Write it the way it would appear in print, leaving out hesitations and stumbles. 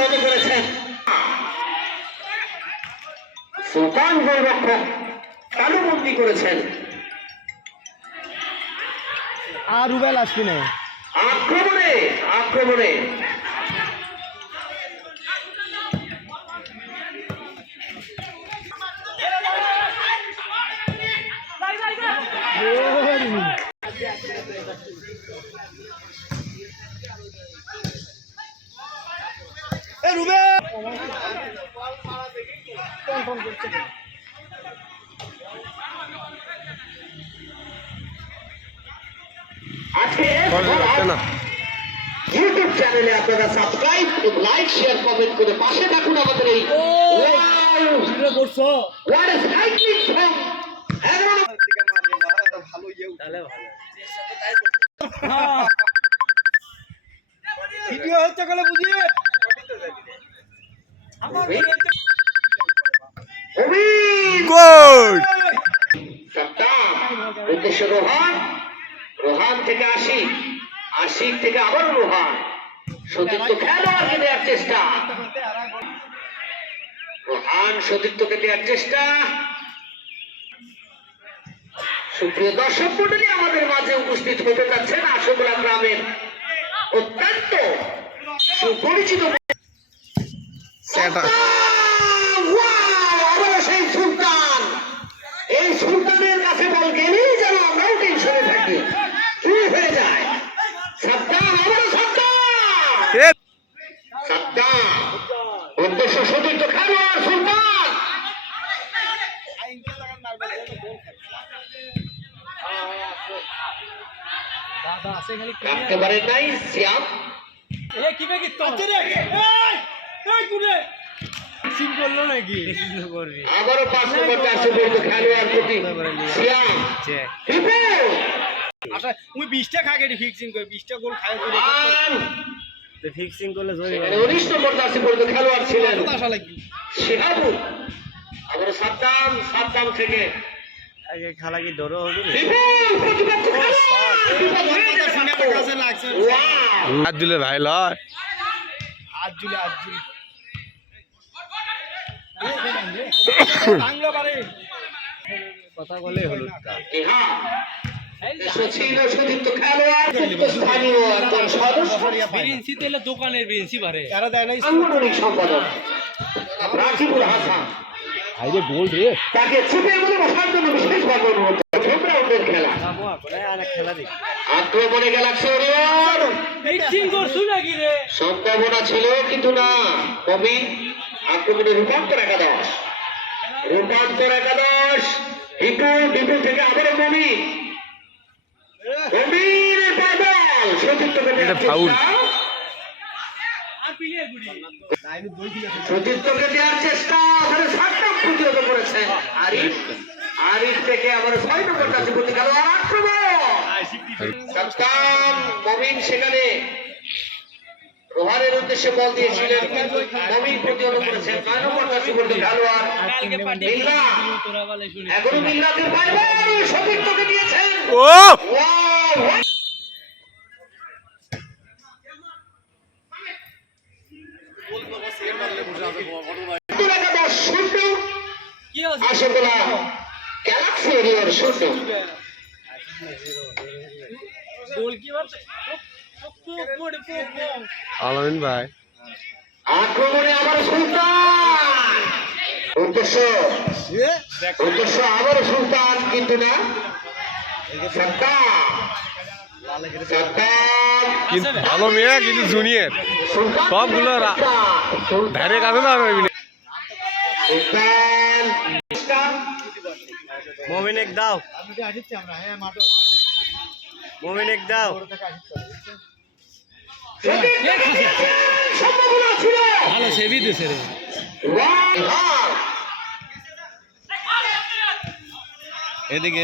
প্রতিহত করেছেন। সুলতান গোলরক্ষক তালুবন্দি করেছেন। আর রুবেল আসবি না। আক্রমণে আক্রমণে ইউটিউব চ্যানেলে আপনারা সাবস্ক্রাইব, লাইক, শেয়ার, কমেন্ট করে পাশে থাকুন আমাদের এই ভিডিও হচ্ছে গেলে বুঝিয়ে উদ্দেশ্য রোহান, রোহান থেকে আশিক, আশিক থেকে আবার রোহান, সতীর্থ খেলোয়াড়কে দেওয়ার চেষ্টা, রোহান সতীর্থকে দেওয়ার চেষ্টা। সুপ্রিয় দর্শক মন্ডলী, আমাদের মাঝে উপস্থিত হতে যাচ্ছেন আশুগোলা গ্রামের অত্যন্ত সুপরিচিত সেই সুলতান। এই সুলতানের কাছে বল গেলেই যেন আমরাও টেনশনে থাকি, কি হয়ে যায়। সাবধান, আবারও সাবধান, সাবধান। উদ্দেশ্য সতীর্থ খেলোয়াড় সুলতান। রাখতে পারেন নাই শ্যাম। আবারও 5 নম্বর 400 খেলোয়াড় প্রতি শ্যাম। আচ্ছা মুই 20টা খাগে ফিক্সিং করে 20টা গোল খায় করে ফিক্সিং করলে জয় 19 নম্বর 400 খেলোয়াড় ছিলেন শিহাবুল। আবারও সাবধান, সাবধান থেকে আগে খেলা কি ডর হবে হাত দিলে ভাই লয় হাত দিলে বাংলা পারে কথা বলে হলো দোকানের বেঞ্চি পারে সম্পাদক রাকিবুল হাসান গোল রে তাকে ছুটে বলে বসার জন্য বিশেষভাবে অনুরোধ রাউন্ডের খেলা। আক্রমণে গ্যালাক্সি ওয়ারিয়র সম্ভাবনা ছিল কিন্তু না। কবি আক্রমণে রূপান্তর একাদশ, রূপান্তর একাদশ। ডিপু থেকে আবারও কবি, কবির পাগল সতীর্থকে ফাউল, সতীর্থকে দেওয়ার চেষ্টা প্রতিহত করেছেন আরিফ। আরিফ থেকে আবার 6 নম্বর কাছে প্রতি খেলোয়াড় আক্রমণ। মমিন সেখানে রোহানের উদ্দেশ্যে বল দিয়েছিলেন, মমিন প্রতিহত করেছেন 9 নম্বর কাছে প্রতি খেলোয়াড় মিল্লা। এখনো মিল্লাদের বাইরে সতীর্থকে দিয়েছেন। আশুগোলা গ্যালাক্সি ওয়ারিয়র 0। আলামিন ভাই আক্রমণে আবার সুলতান। উদ্দেশ্য আবার সুলতান কিন্তু না। ভালো মেয়ে কিন্তু জুনিয়র সবগুলো ধারে কাছে না মোমিনেক দাও, মোমিনেক দাও। ভালো সেভি দিছে রে। এদিকে